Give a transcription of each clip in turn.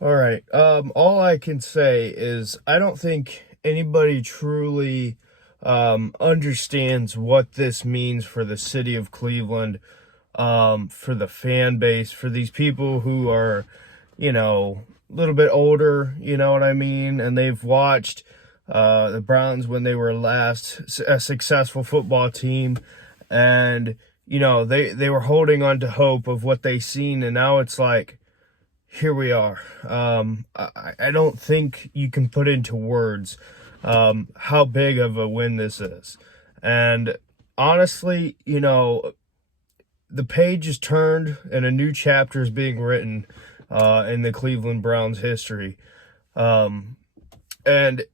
All right. All I can say is I don't think anybody truly understands what this means for the city of Cleveland, for the fan base, for these people who are, a little bit older, you know what I mean? And they've watched the Browns when they were last a successful football team, and they were holding on to hope of what they seen, and now it's like here we are. I don't think you can put into words how big of a win this is. And honestly, the page is turned and a new chapter is being written in the Cleveland Browns history. And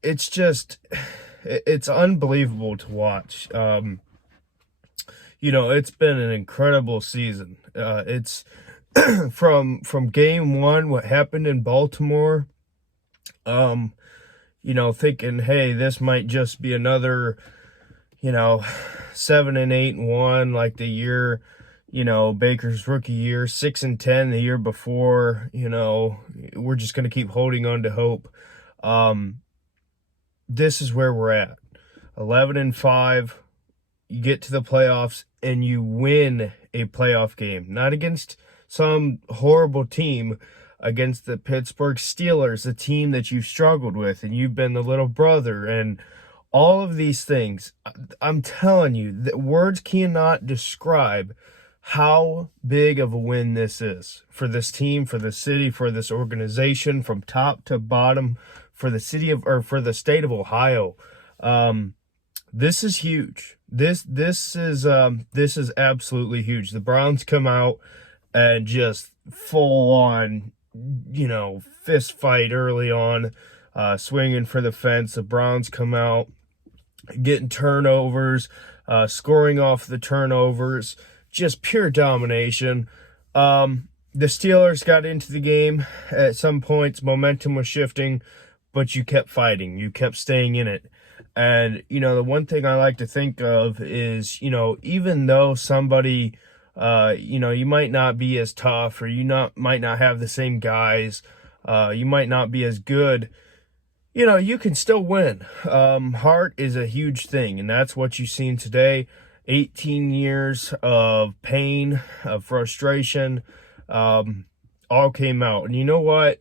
it's unbelievable to watch. It's been an incredible season. It's from game one, what happened in Baltimore, thinking, hey, this might just be another, 7-8-1, like the year, Baker's rookie year, 6-10 the year before, we're just going to keep holding on to hope. This is where we're at. 11-5, you get to the playoffs and you win a playoff game, not against some horrible team, against the Pittsburgh Steelers, a team that you've struggled with and you've been the little brother and all of these things. I'm telling you that words cannot describe how big of a win this is for this team, for the city, for this organization, from top to bottom, for the for the state of Ohio. This is huge. This is absolutely huge. The Browns come out and just full on, fist fight early on, swinging for the fence. The Browns come out getting turnovers, scoring off the turnovers, just pure domination. The Steelers got into the game at some points. Momentum was shifting, but you kept fighting. You kept staying in it. And, the one thing I like to think of is, even though somebody, you might not be as tough, or might not have the same guys, you might not be as good, you can still win. Heart is a huge thing, and that's what you've seen today. 18 years of pain, of frustration, all came out. And you know what?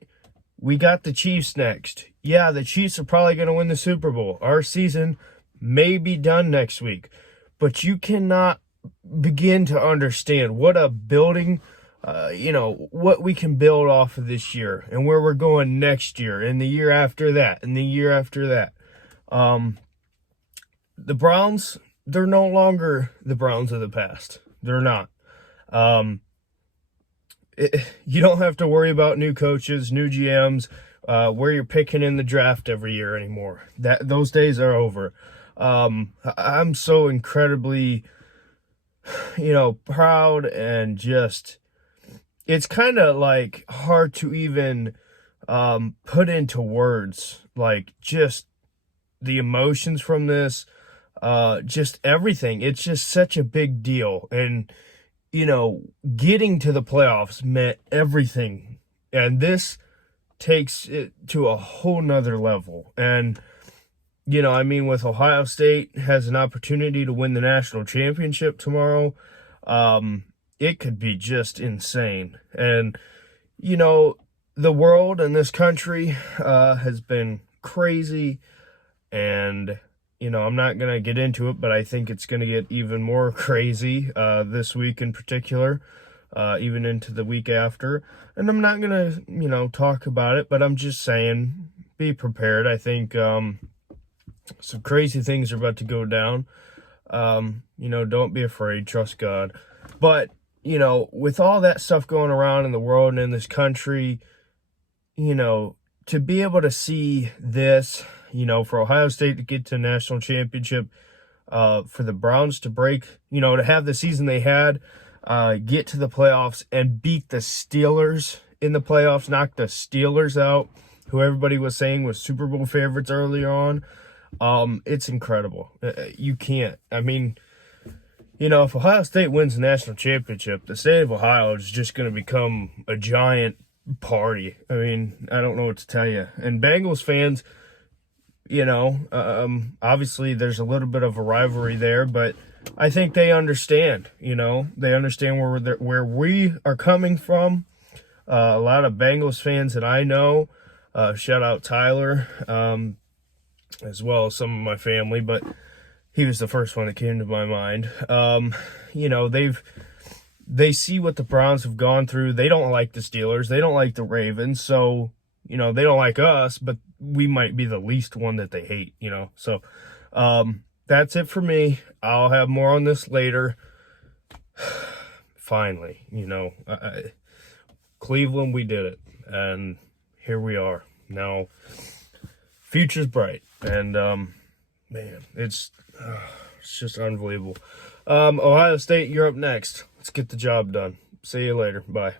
We got the Chiefs next. Yeah, the Chiefs are probably going to win the Super Bowl. Our season may be done next week, but you cannot begin to understand what a building, what we can build off of this year and where we're going next year and the year after that and the year after that. The Browns, they're no longer the Browns of the past. They're not. You don't have to worry about new coaches, new GMs, where you're picking in the draft every year anymore. Those days are over. I'm so incredibly, proud, and just, it's kind of like hard to even put into words, like just the emotions from this, just everything. It's just such a big deal. And getting to the playoffs meant everything. And this takes it to a whole nother level. And, with Ohio State has an opportunity to win the national championship tomorrow, it could be just insane. And, the world and this country has been crazy. And I'm not going to get into it, but I think it's going to get even more crazy this week in particular, even into the week after. And I'm not going to, talk about it, but I'm just saying, be prepared. I think some crazy things are about to go down. Don't be afraid. Trust God. But, with all that stuff going around in the world and in this country, to be able to see this, for Ohio State to get to a national championship, for the Browns to break, to have the season they had, get to the playoffs and beat the Steelers in the playoffs, knock the Steelers out, who everybody was saying was Super Bowl favorites earlier on. It's incredible. You can't. I mean, if Ohio State wins the national championship, the state of Ohio is just going to become a giant party. I mean, I don't know what to tell you. And Bengals fans, you know, obviously there's a little bit of a rivalry there, but I think they understand. You know, they understand where we are coming from. A lot of Bengals fans that I know, shout out Tyler, as well as some of my family, but he was the first one that came to my mind. You know, they see what the Browns have gone through. They don't like the Steelers. They don't like the Ravens. So, you know, they don't like us, but we might be the least one that they hate, you know. So, that's it for me. I'll have more on this later. Finally, you know, Cleveland, we did it. And here we are. Now, future's bright. And, man, it's just unbelievable. Ohio State, you're up next. Let's get the job done. See you later. Bye.